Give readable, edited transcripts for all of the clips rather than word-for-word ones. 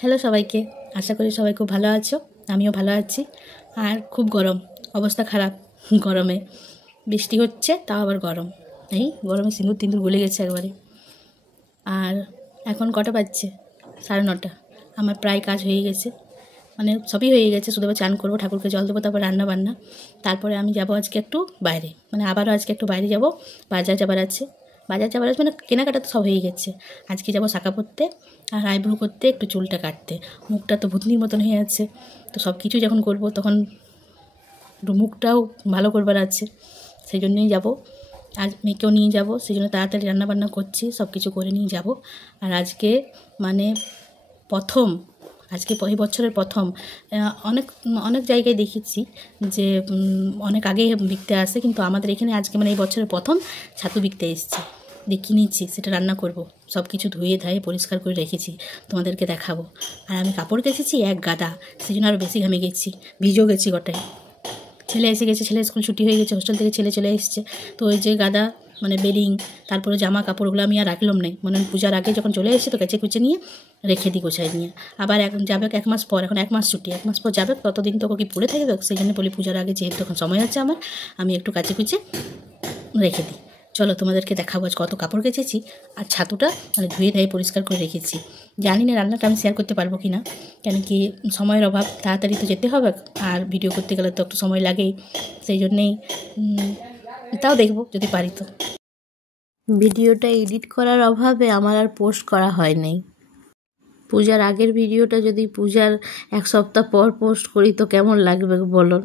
Hello সবাইকে, আশা করি সবাই খুব ভালো আছো। আমিও ভালো আছি। আর খুব গরম, অবস্থা খারাপ গরমে। বৃষ্টি হচ্ছে, তাও আবার গরম। এই গরমে সিঁদুর টিঁদুর গলে গেছে একবারে। আর এখন কটা বাজছে? 9:30। আমার প্রায় কাজ হয়ে গেছে, মানে সবই হয়ে গেছে, শুধু আবার চান করবো, ঠাকুরকে জল দেবো, তারপর রান্না বান্না। তারপরে আমি যাব আজকে একটু বাইরে, মানে আবারও আজকে একটু বাইরে যাব। বাজার যাবার আছে মানে কেনাকাটা তো সব হয়ে গেছে। আজকে যাব শাঁখা পরতে আর আইব্রো করতে, একটু চুলটা কাটতে। মুখটা তো ভূতনির মতন হয়ে আছে, তো সব কিছু যখন করব তখন একটু মুখটাও ভালো করবার আছে, সেই জন্যই যাব। আজ মেয়েকেও নিয়ে যাব, সেই জন্য তাড়াতাড়ি রান্নাবান্না করছি, সব কিছু করে নিয়ে যাব। আর আজকে মানে এই বছরের প্রথম। অনেক অনেক জায়গায় দেখেছি যে অনেক আগে বিকতে আসে, কিন্তু আমাদের এখানে আজকে মানে এই বছরের প্রথম ছাতু বিকতে এসেছে। দেখি নিচ্ছি, সেটা রান্না করব। সব কিছু ধুয়ে ধায়ে পরিষ্কার করে রেখেছি, তোমাদেরকে দেখাবো। আর আমি কাপড় কেচেছি এক গাদা, সেই জন্য আরও বেশি ঘামে গেছি, ভিজেও গেছি গোটাই। ছেলে এসে গেছে, ছেলে স্কুল ছুটি হয়ে গেছে, হোস্টেল থেকে ছেলে চলে এসছে। তো ওই যে গাদা মানে বেডিং, তারপরে জামা কাপড়গুলো আমি আর রাখলাম নাই, মানে পূজার আগে যখন চলে এসেছে তো কেচে কুচে নিয়ে রেখে দিই, গোছাই নিয়ে। আবার এখন যাবে 1 মাস পর, এখন 1 মাস ছুটি, 1 মাস পর যাবে, ততদিন তো কি পড়ে থাকবে। সেই জন্য বলি পূজার আগে যেহেতু তখন সময় আছে আমার, আমি একটু কাচে কুচে রেখে দিই। চলো তোমাদেরকে দেখাবো আজ কত কাপড় কেচেছি। আর ছাতুটা মানে ধুয়ে ধায়ে পরিষ্কার করে রেখেছি। জানি না রান্নাটা আমি শেয়ার করতে পারবো কি না, কেন কি সময়ের অভাব, তাড়াতাড়ি তো যেতে হবে, আর ভিডিও করতে গেলে তো একটু সময় লাগেই। সেই জন্যেই তাও দেখবো যদি পারি তো। ভিডিওটা এডিট করার অভাবে আমার আর পোস্ট করা হয় নাই। পূজার আগের ভিডিওটা যদি পূজার 1 সপ্তাহ পর পোস্ট করি তো কেমন লাগবে বলো।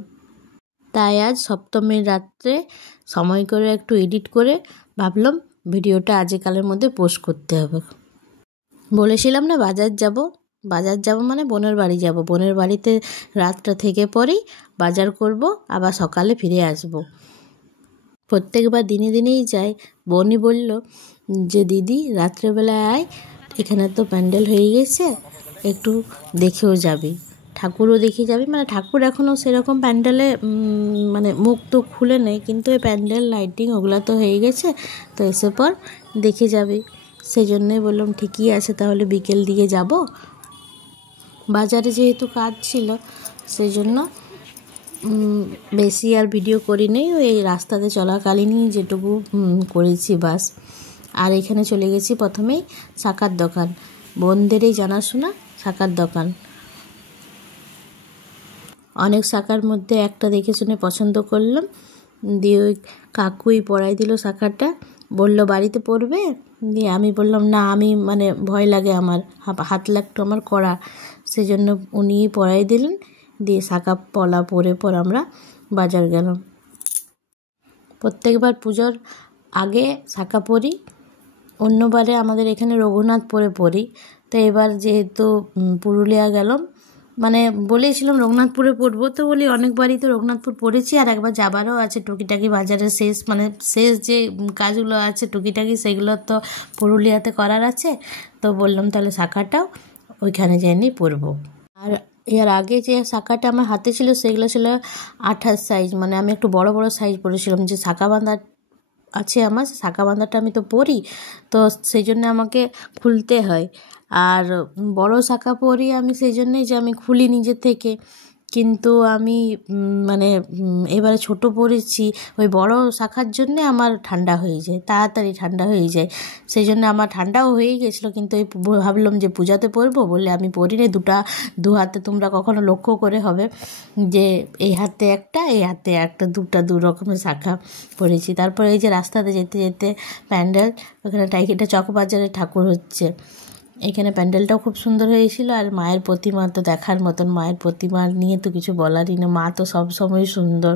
তাই আজ সপ্তমীর রাত্রে সময় করে একটু এডিট করে ভাবলাম ভিডিওটা আজকালের মধ্যে পোস্ট করতে হবে। বলেছিলাম না বাজার যাব মানে বোনের বাড়ি যাব। বোনের বাড়িতে রাতটা থেকে পরেই বাজার করব, আবার সকালে ফিরে আসব। প্রত্যেকবার দিনেই যাই। বোনই বলল যে দিদি রাত্রেবেলায় আয়, এখানে তো প্যান্ডেল হয়ে গেছে, একটু দেখেও যাবি, ঠাকুরও দেখে যাবি। মানে ঠাকুর এখনও সেরকম প্যান্ডেলে মানে মুখ তো খুলে নেই, কিন্তু এই প্যান্ডেল লাইটিং ওগুলো তো হয়ে গেছে, তো এসে পর দেখে যাবি। সেই জন্যই বললাম ঠিকই আছে, তাহলে বিকেল দিকে যাব। বাজারে যেহেতু কাজ ছিল, সেই জন্য বেশি আর ভিডিও করি নেই, ওই রাস্তাতে চলাকালীনই যেটুকু করেছি বাস। আর এখানে চলে গেছি প্রথমেই শাঁখার দোকান, বোনদেরই জানাশোনা শাঁখার দোকান। অনেক শাঁখার মধ্যে একটা দেখে শুনে পছন্দ করলাম, দিয়ে ওই কাকুই পরাই দিল শাঁখাটা, বলল বাড়িতে পরবে। দিয়ে আমি বললাম না, আমি মানে ভয় লাগে, আমার হাত লাগতো আমার করা, সেই জন্য উনিই পরাই দিলেন। দিয়ে শাঁখা পলা পরে পর আমরা বাজার গেলাম। প্রত্যেকবার পুজোর আগে শাঁখা পরি, অন্যবারে আমাদের এখানে রঘুনাথপুরে পরি। তো এবার যেহেতু পুরুলিয়া গেলাম, মানে বলেছিলাম রঘুনাথপুরে পড়বো, তো বলি অনেকবারই তো রঘুনাথপুর পড়েছি, আর একবার যাবারও আছে টুকিটাকি বাজারের শেষ যে কাজগুলো আছে টুকিটাকি, সেগুলো তো পুরুলিয়াতে করার আছে। তো বললাম তাহলে শাঁখাটাও ওইখানে যেয়ে পরবো। আর এর আগে যে শাঁখাটা আমার হাতে ছিল সেগুলো ছিল 28 সাইজ, মানে আমি একটু বড় সাইজ পরেছিলাম। যে শাঁখা বাঁধা আছে আমার, শাঁখা বাঁধাটা আমি তো পরি, তো সেই জন্য আমাকে খুলতে হয়। আর বড় শাঁখা পরি আমি, সেই জন্যই যে আমি খুলি নিজের থেকে। কিন্তু আমি মানে এবারে ছোট পরেছি, ওই বড় শাঁখার জন্যে আমার ঠান্ডা হয়ে যায়, তাড়াতাড়ি ঠান্ডা হয়ে যায়। সেই জন্য আমার ঠান্ডাও হয়ে গেছিলো, কিন্তু এই ভাবলাম যে পূজাতে পরবো বলে আমি পরিনি। দু হাতে তোমরা কখনো লক্ষ্য করে হবে যে এই হাতে একটা, এই হাতে একটা, দু রকমের শাঁখা পরেছি। তারপরে এই যে রাস্তাতে যেতে যেতে প্যান্ডেল, ওখানে টাইকিটা চকবাজারে ঠাকুর হচ্ছে, এখানে প্যান্ডেলটাও খুব সুন্দর হয়েছিল। আর মায়ের প্রতিমা তো দেখার মতন, মায়ের প্রতিমা নিয়ে তো কিছু বলারই না, মা তো সবসময় সুন্দর।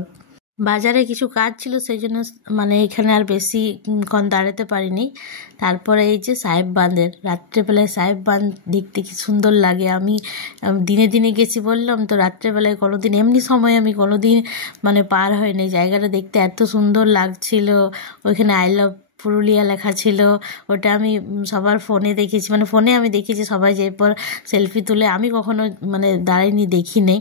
বাজারে কিছু কাজ ছিল, সেই জন্য মানে এখানে আর বেশিক্ষণ দাঁড়াতে পারিনি। তারপরে এই যে সাহেব বাঁধের রাত্রেবেলায় সাহেব বাঁধ দেখতে কি সুন্দর লাগে। আমি দিনে গেছি বললাম তো, রাত্রেবেলায় কোনোদিন এমনি সময় আমি কোনোদিন মানে পার হয়নি। জায়গাটা দেখতে এত সুন্দর লাগছিল, ওইখানে আই লাভ পুরুলিয়া লেখা ছিল। ওটা আমি সবার ফোনে দেখেছি, মানে ফোনে আমি দেখেছি সবাই যে পর সেলফি তুলে, আমি কখনো মানে দাঁড়াইনি, দেখি নেই।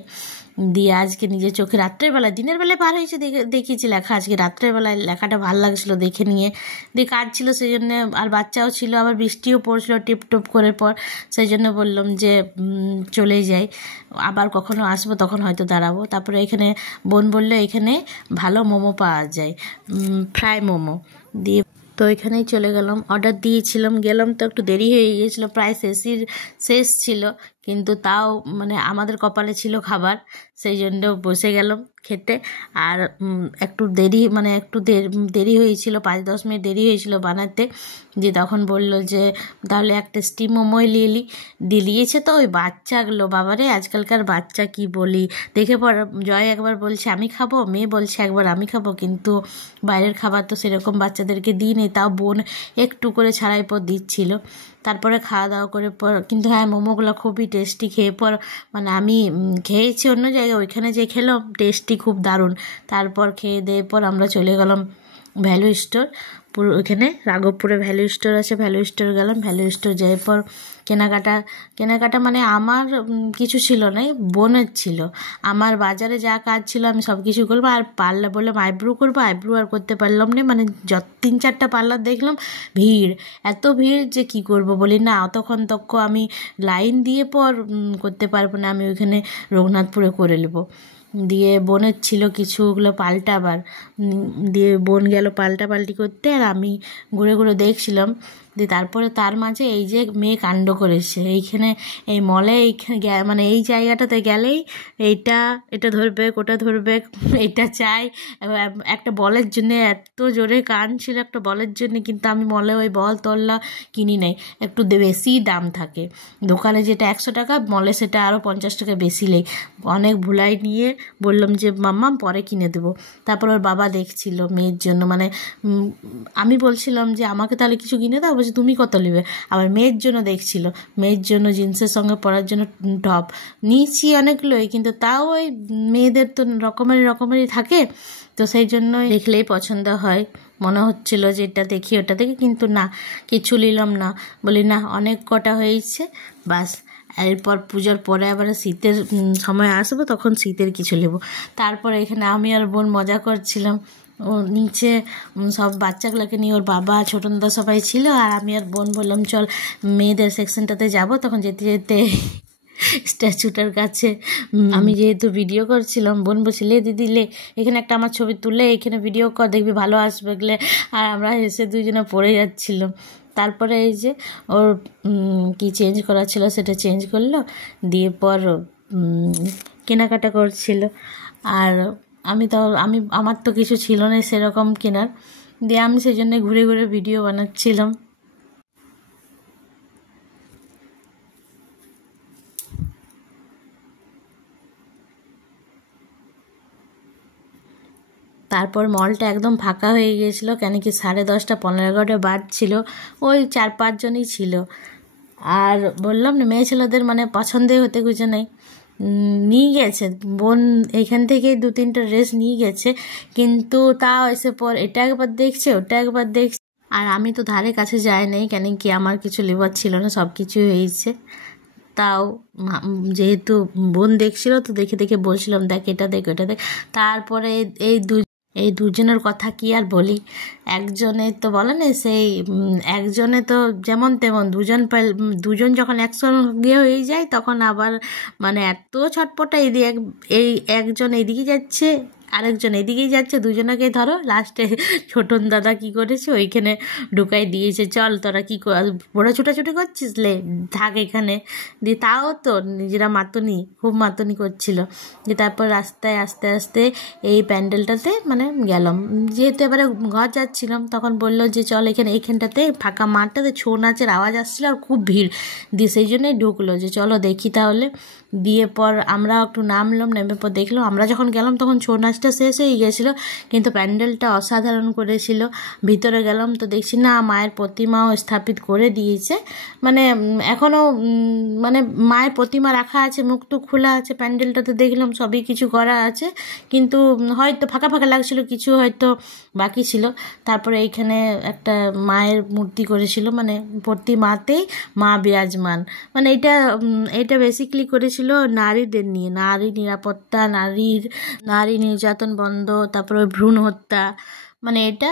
দিয়ে আজকে নিজের চোখে রাত্রেবেলায়, দিনের বেলায় পার হয়েছে দেখিয়েছি লেখা, আজকে রাত্রেবেলায় লেখাটা ভালো লাগছিলো দেখে নিয়ে দিয়ে কাজ ছিল সেই জন্যে, আর বাচ্চাও ছিল, আবার বৃষ্টিও পড়ছিল টিপটপ করে পর, সেই জন্য বললাম যে চলে যাই, আবার কখনো আসবো তখন হয়তো দাঁড়াবো। তারপরে এখানে বোন বললো এখানে ভালো মোমো পাওয়া যায়, ফ্রাই মোমো, দিয়ে তো এখানেই চলে গেলাম। অর্ডার দিয়েছিলাম, গেলাম তো একটু দেরি হয়ে গিয়েছিলো, প্রায় শেষ ছিল, কিন্তু তাও মানে আমাদের কপালে ছিল খাবার, সেই জন্য বসে গেলাম খেতে। আর একটু দেরি হয়েছিল, 5-10 মিনিট দেরি হয়েছিল বানাতে। দিয়ে তখন বলল যে তাহলে একটা স্টিম মোমোই দিয়েছে। তো ওই বাচ্চাগুলো, বাবারে আজকালকার বাচ্চা কি বলি, দেখে পর জয় একবার বলছে আমি খাবো, মেয়ে বলছে একবার আমি খাবো, কিন্তু বাইরের খাবার তো সেরকম বাচ্চাদেরকে দিইনি, তাও বোন একটু করে ছাড়াই পর দিচ্ছিল। তারপরে খাওয়া দাওয়া করে পর, কিন্তু হ্যাঁ মোমোগুলো খুবই টেস্টি, খেয়ে পর মানে আমি খেয়েছি অন্য জায়গায়, ওইখানে যে খেলাম টেস্টি খুব দারুণ। তারপর খেয়ে দিয়ে পর আমরা চলে গেলাম ভ্যালু স্টোর, পুরো ওইখানে রাঘবপুরে ভ্যালু স্টোর আছে, ভ্যালু স্টোর গেলাম। ভ্যালু স্টোর যাই পর কেনাকাটা মানে আমার কিছু ছিল না, বোনের ছিল। আমার বাজারে যা কাজ ছিল আমি সব কিছু করবো, আর পার্লার বললাম আইব্রো করবো, আইব্রো আর করতে পারলাম না, মানে 3-4টা পার্লার দেখলাম, ভিড়, এত ভিড় যে কি করব, বলি না অতক্ষণ আমি লাইন দিয়ে পর করতে পারবো না, আমি ওইখানে রঘুনাথপুরে করে নেবো। দিয়ে বোনের ছিল কিছুগুলো পাল্টাবার, দিয়ে বোন গেল পাল্টাপাল্টি করতে, আর আমি ঘুরে ঘুরে দেখছিলাম। দিয়ে তারপরে তার মাঝে এই যে মেয়ে কাণ্ড করেছে এইখানে, এই মলে এইখানে মানে এই জায়গাটাতে গেলেই এটা ধরবে, ওটা ধরবে, এটা চাই, একটা বলের জন্যে এত জোরে কাঁদছিল, একটা বলের জন্যে। কিন্তু আমি মলে ওই বল তল্লা কিনি নাই, একটু বেশি দাম থাকে, দোকানে যেটা 100 টাকা, মলে সেটা আরও 50 টাকা বেশি লেই। অনেক ভুলাই নিয়ে বললাম যে মাম্মা পরে কিনে দেবো। তারপর ওর বাবা দেখছিল মেয়ের জন্য, মানে আমি বলছিলাম যে আমাকে তাহলে কিছু কিনে দাও, বলছে তুমি কত নেবে, আবার মেয়ের জন্য দেখছিল, মেয়ের জন্য জিন্সের সঙ্গে পরার জন্য টপ নিয়েছি অনেকগুলোই, কিন্তু তাও ওই মেয়েদের তো রকমেরই থাকে, তো সেই জন্যই দেখলেই পছন্দ হয়, মনে হচ্ছিল যে এটা দেখি ওটা দেখি, কিন্তু না কিছু নিলাম না, বলি না অনেক কটা হয়েছে বাস। এরপর পুজোর পরে আবার শীতের সময় আসবো, তখন শীতের কিছু নেব। তারপরে এখানে আমি আর বোন মজা করছিলাম, ও নিচে সব বাচ্চাগুলোকে নিয়ে, ওর বাবা ছোটনদা সবাই ছিল, আর আমি আর বোন বললাম চল মেয়েদের সেকশনটাতে যাব। তখন যেতে যেতে স্ট্যাচুটার কাছে আমি যেহেতু ভিডিও করছিলাম, বোন বলছিলে দিদি লে এখানে একটা আমার ছবি তুলে এখানে ভিডিও কর, দেখবি ভালো আসবে গেলে, আর আমরা হেসে দুজনে পড়ে যাচ্ছিলাম। তারপরে এই যে ওর কি চেঞ্জ করা ছিল সেটা চেঞ্জ করলো, দিয়ে পর কেনাকাটা করছিল। আর আমার তো কিছু ছিল না সেরকম কেনার, দিয়ে আমি সেই জন্য ঘুরে ঘুরে ভিডিও বানাচ্ছিলাম। তারপর মলটা একদম ফাঁকা হয়ে গিয়েছিলো, কেন কি 10:30 15 বাজছিল, ওই 4-5 জনই ছিল। আর বললাম না মেয়ে ছেলেদের মানে পছন্দের হতে কিছু নেই, নিয়ে গেছে বোন এখান থেকে 2-3টা ড্রেস নিয়ে গেছে, কিন্তু তাও এসে পর এটা একবার দেখছে ওটা একবার দেখছে, আর আমি তো ধারে কাছে যাই নাই, কেন কি আমার কিছু লেবার ছিল না, সব কিছু হয়েছে। তাও যেহেতু বোন দেখছিল তো দেখে দেখে বলছিলাম দেখ এটা দেখ ওটা দেখ। তারপরে এই দুজনের কথা কি আর বলি, একজনে তো বলে না সেই একজনে তো যেমন তেমন, দুজন যখন একসঙ্গে হয়ে যায় তখন আবার মানে এত ছটপটা, এই একজন এইদিকে যাচ্ছে আরেকজন এদিকেই যাচ্ছে, দুজনকে ধরো, লাস্টে ছোটন দাদা কি করেছে ওইখানে ঢুকাই দিয়েছে, চল তোরা কি বড় ছুটাছুটি করছিস লে থাক এখানে। দিয়ে তাও তো নিজেরা খুব মাতনি করছিল। দিয়ে তারপর রাস্তায় আস্তে আস্তে এই প্যান্ডেলটাতে মানে গেলাম, যেহেতু এবারে ঘর যাচ্ছিলাম তখন বললো যে চল এইখানটাতে ফাঁকা মাঠটাতে ছৌ নাচের আওয়াজ আসছিল আর খুব ভিড়, দিয়ে সেই জন্যই ঢুকলো যে চলো দেখি তাহলে। দিয়ে পর আমরা একটু নামলাম, নেমে পর দেখলাম, আমরা যখন গেলাম তখন ছৌ নাচ কাজটা শেষ হয়ে গিয়েছিলো, কিন্তু প্যান্ডেলটা অসাধারণ করেছিল। ভিতরে গেলাম তো দেখছি না মায়ের প্রতিমাও স্থাপিত করে দিয়েছে, মানে এখনও মানে মায়ের প্রতিমা রাখা আছে, মুখটু খোলা আছে, প্যান্ডেলটাতে দেখলাম সবই কিছু করা আছে, কিন্তু হয়তো ফাঁকা ফাঁকা লাগছিল, কিছু হয়তো বাকি ছিল। তারপরে এইখানে একটা মায়ের মূর্তি করেছিল, মানে প্রতিমাতেই মা বিরাজমান। মানে এটা বেসিক্যালি করেছিল নারীদের নিয়ে, নারী নিরাপত্তা, নারী নির্যাতন বন্ধ, তারপরে ভ্রূণ হত্যা, মানে এটা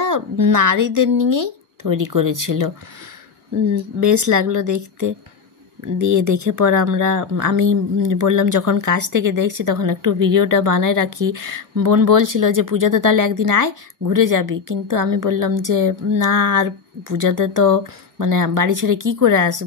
নারীদের নিয়েই তৈরি করেছিল। বেশ লাগলো দেখতে। দিয়ে দেখে পর আমি বললাম যখন কাছ থেকে দেখছি তখন একটু ভিডিওটা বানায় রাখি। বোন বলছিল যে পূজাতে তাহলে একদিন আয়, ঘুরে যাবি, কিন্তু আমি বললাম যে না, আর পূজাতে তো মানে বাড়ি ছেড়ে কী করে আসবো।